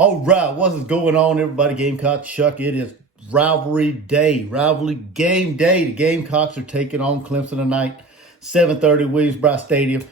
All right, what is going on, everybody? Gamecock Chuck. It is rivalry day, rivalry game day. The Gamecocks are taking on Clemson tonight, 7:30, Williams-Brice Stadium.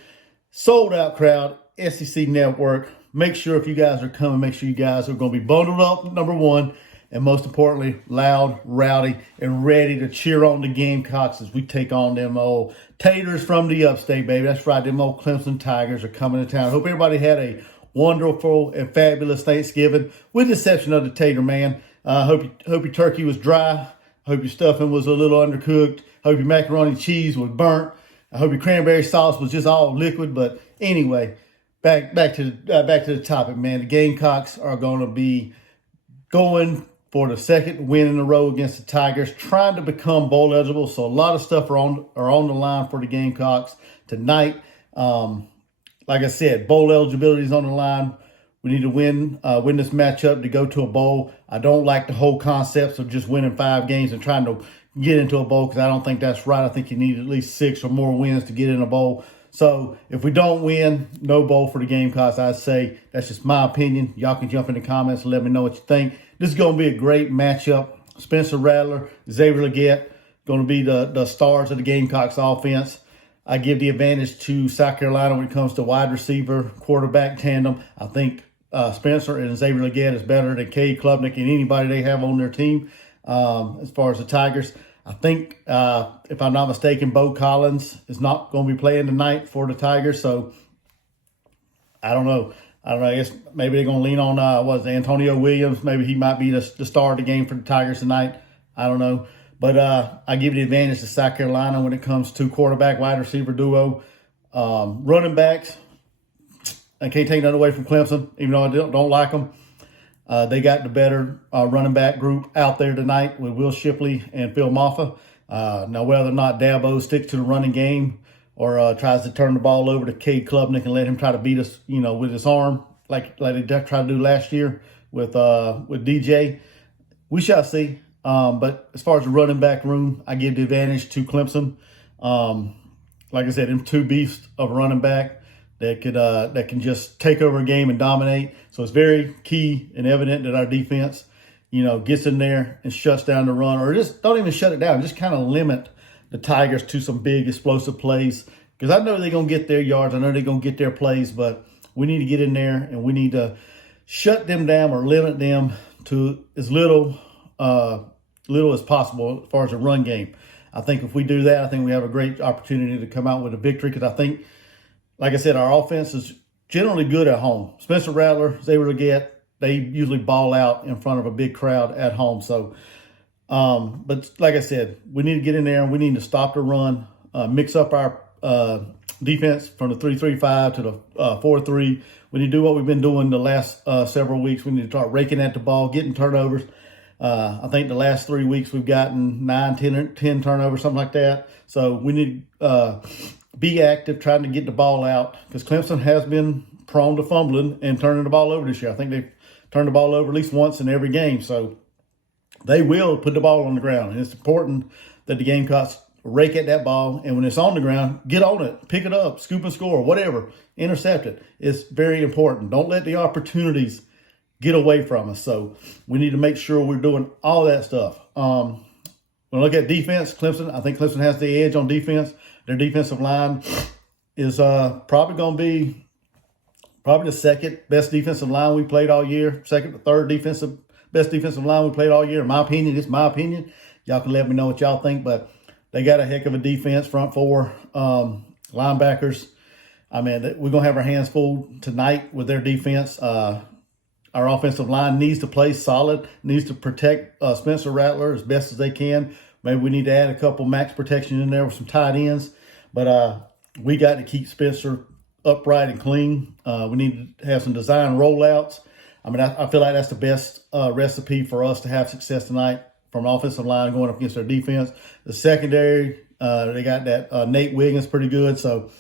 Sold out crowd, SEC Network. Make sure if you guys are coming, make sure you guys are going to be bundled up, number one, and most importantly, loud, rowdy, and ready to cheer on the Gamecocks as we take on them old taters from the upstate, baby. That's right, them old Clemson Tigers are coming to town. Hope everybody had a wonderful and fabulous Thanksgiving, with the exception of the tater man. Hope your turkey was dry. Hope your stuffing was a little undercooked. Hope your macaroni and cheese was burnt. I hope your cranberry sauce was just all liquid. But anyway, back to the topic, man. The Gamecocks are going to be going for the second win in a row against the Tigers, trying to become bowl eligible. So a lot of stuff are on the line for the Gamecocks tonight. Like I said, bowl eligibility is on the line. We need to win this matchup to go to a bowl. I don't like the whole concepts of just winning 5 games and trying to get into a bowl, because I don't think that's right. I think you need at least 6 or more wins to get in a bowl. So if we don't win, no bowl for the Gamecocks, I'd say. That's just my opinion. Y'all can jump in the comments and let me know what you think. This is going to be a great matchup. Spencer Rattler, Xavier Legette, going to be the stars of the Gamecocks offense. I give the advantage to South Carolina when it comes to wide receiver, quarterback tandem. I think Spencer and Xavier Legette is better than Cade Klubnik and anybody they have on their team. As far as the Tigers, I think, if I'm not mistaken, Bo Collins is not going to be playing tonight for the Tigers. So I don't know. I guess maybe they're going to lean on Antonio Williams. Maybe he might be the star of the game for the Tigers tonight. I don't know. But I give the advantage to South Carolina when it comes to quarterback, wide receiver duo. Running backs, I can't take that away from Clemson, even though I don't like them. They got the better running back group out there tonight with Will Shipley and Phil Maffa. Now, whether or not Dabo sticks to the running game or tries to turn the ball over to Cade Klubnik and let him try to beat us, with his arm, like they tried to do last year with DJ, we shall see. But as far as the running back room, I give the advantage to Clemson. Like I said, them 2 beasts of a running back that can just take over a game and dominate. So it's very key and evident that our defense, gets in there and shuts down the run, or just don't even shut it down. Just kind of limit the Tigers to some big explosive plays, because I know they're going to get their yards. I know they're going to get their plays, but we need to get in there and we need to shut them down or limit them to as little as possible as far as a run game. I think if we do that, I think we have a great opportunity to come out with a victory, because I think, like I said, our offense is generally good at home. Spencer Rattler, Xavier Legette, they usually ball out in front of a big crowd at home. So, but like I said, we need to get in there and we need to stop the run, mix up our defense from the 3-3-5 to the 4-3. We need to do what we've been doing the last several weeks. We need to start raking at the ball, getting turnovers. I think the last 3 weeks we've gotten 9, 10 turnovers, something like that. So we need to be active, trying to get the ball out, because Clemson has been prone to fumbling and turning the ball over this year. I think they've turned the ball over at least once in every game. So they will put the ball on the ground. And it's important that the Gamecocks rake at that ball, and when it's on the ground, get on it, pick it up, scoop and score, whatever, intercept it. It's very important. Don't let the opportunities get away from us. So we need to make sure we're doing all that stuff. When I look at defense, Clemson, I think Clemson has the edge on defense. Their defensive line is probably going to be the second best defensive line we played all year. Second to third best defensive line we played all year. In my opinion, it's my opinion. Y'all can let me know what y'all think, but they got a heck of a defense, front 4 linebackers. I mean, we're going to have our hands full tonight with their defense. Our offensive line needs to play solid, needs to protect Spencer Rattler as best as they can. Maybe we need to add a couple max protection in there with some tight ends. But we got to keep Spencer upright and clean. We need to have some design rollouts. I mean, I feel like that's the best recipe for us to have success tonight from an offensive line going up against their defense. The secondary, they got that Nate Wiggins pretty good. So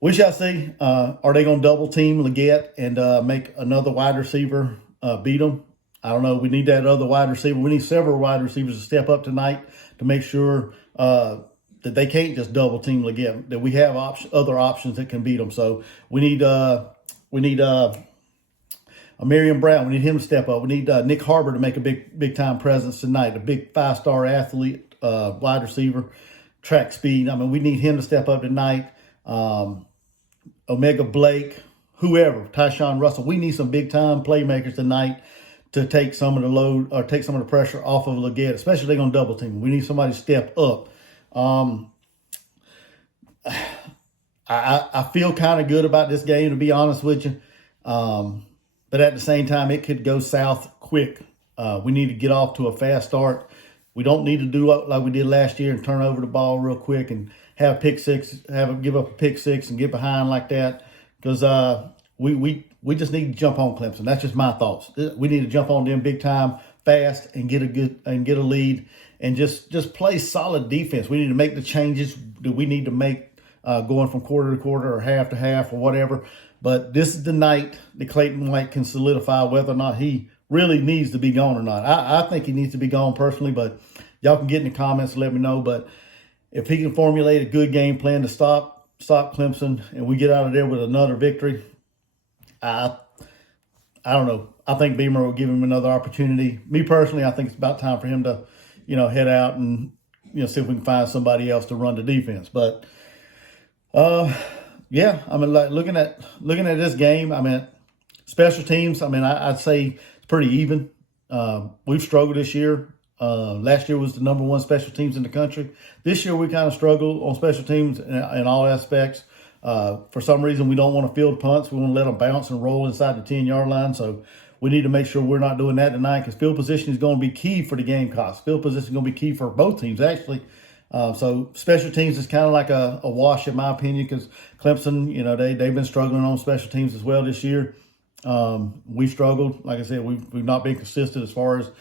we shall see. Are they going to double team Legette and make another wide receiver beat them? I don't know. We need that other wide receiver. We need several wide receivers to step up tonight to make sure that they can't just double team Legette, that we have other options that can beat them. So we need Miriam Brown, we need him to step up. We need Nick Harbor to make a big time presence tonight, a big 5-star athlete, wide receiver, track speed. I mean, we need him to step up tonight. Omega Blake, whoever, Tyshawn Russell. We need some big time playmakers tonight to take some of the load or take some of the pressure off of Leggett, especially if they're going to double team. We need somebody to step up. I feel kind of good about this game, to be honest with you. But at the same time, it could go south quick. We need to get off to a fast start. We don't need to do like we did last year and turn over the ball real quick and have pick six, give up a pick six and get behind like that. Because we just need to jump on Clemson. That's just my thoughts. We need to jump on them big time, fast, and get a lead, and just play solid defense. We need to make the changes that we need to make going from quarter to quarter or half to half or whatever. But this is the night that Clayton White can solidify whether or not he really needs to be gone or not. I think he needs to be gone personally, but y'all can get in the comments and let me know. But if he can formulate a good game plan to stop Clemson and we get out of there with another victory, I don't know. I think Beamer will give him another opportunity. Me personally, I think it's about time for him to, head out and, see if we can find somebody else to run the defense. But, yeah, I mean, like looking at this game, I mean, special teams, I mean, I'd say it's pretty even. We've struggled this year. Last year was the #1 special teams in the country. This year we kind of struggled on special teams in all aspects. For some reason, we don't want to field punts. We want to let them bounce and roll inside the 10-yard line. So we need to make sure we're not doing that tonight, because field position is going to be key for the Gamecocks. Field position is going to be key for both teams, actually. So special teams is kind of like a wash, in my opinion, because Clemson, they've been struggling on special teams as well this year. We've struggled. Like I said, we've not been consistent as far as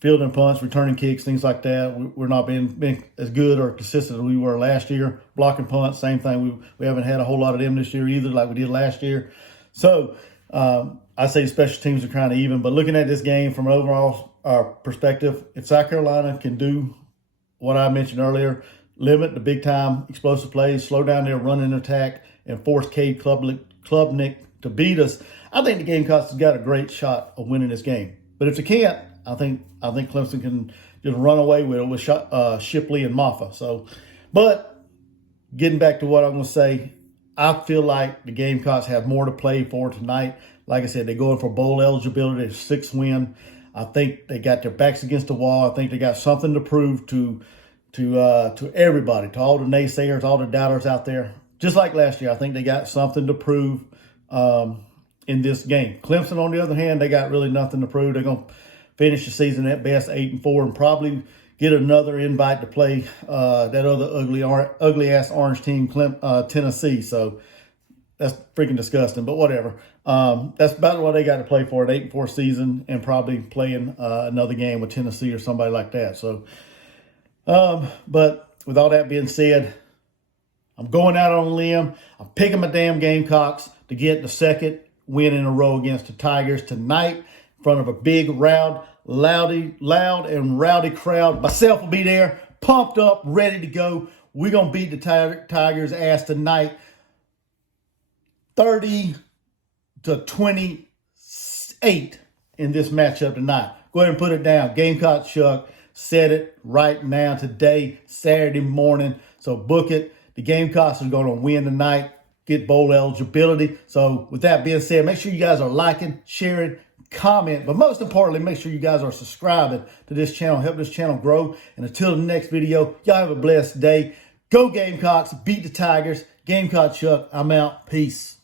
fielding punts, returning kicks, things like that. We're not being as good or consistent as we were last year. Blocking punts, same thing. We haven't had a whole lot of them this year either, like we did last year. So I say special teams are kind of even. But looking at this game from an overall perspective, if South Carolina can do what I mentioned earlier, limit the big-time explosive plays, slow down their run and attack, and force Cade Klubnik to beat us, I think the Gamecocks has got a great shot of winning this game. But if they can't, I think Clemson can just run away with it with Shipley and Maffa. So, but getting back to what I'm going to say, I feel like the Gamecocks have more to play for tonight. Like I said, they're going for bowl eligibility, 6th win. I think they got their backs against the wall. I think they got something to prove to everybody, to all the naysayers, all the doubters out there. Just like last year, I think they got something to prove in this game. Clemson, on the other hand, they got really nothing to prove. They're going to finish the season at best 8-4 and probably get another invite to play that other ugly-ass orange team, Tennessee. So that's freaking disgusting, but whatever. That's about what they got to play for, an 8-4 season, and probably playing another game with Tennessee or somebody like that. So, but with all that being said, I'm going out on a limb. I'm picking my damn Gamecocks to get the 2nd win in a row against the Tigers tonight in front of a big, loud and rowdy crowd. Myself will be there, pumped up, ready to go. We're going to beat the Tigers' ass tonight, 30-28 in this matchup tonight. Go ahead and put it down. Gamecock Chuck said it right now today, Saturday morning. So book it. The Gamecocks are going to win tonight, get bowl eligibility. So with that being said, make sure you guys are liking, sharing, comment, but most importantly, make sure you guys are subscribing to this channel. Help this channel grow. And until the next video, y'all have a blessed day. Go Gamecocks. Beat the Tigers. Gamecock Chuck, I'm out. Peace.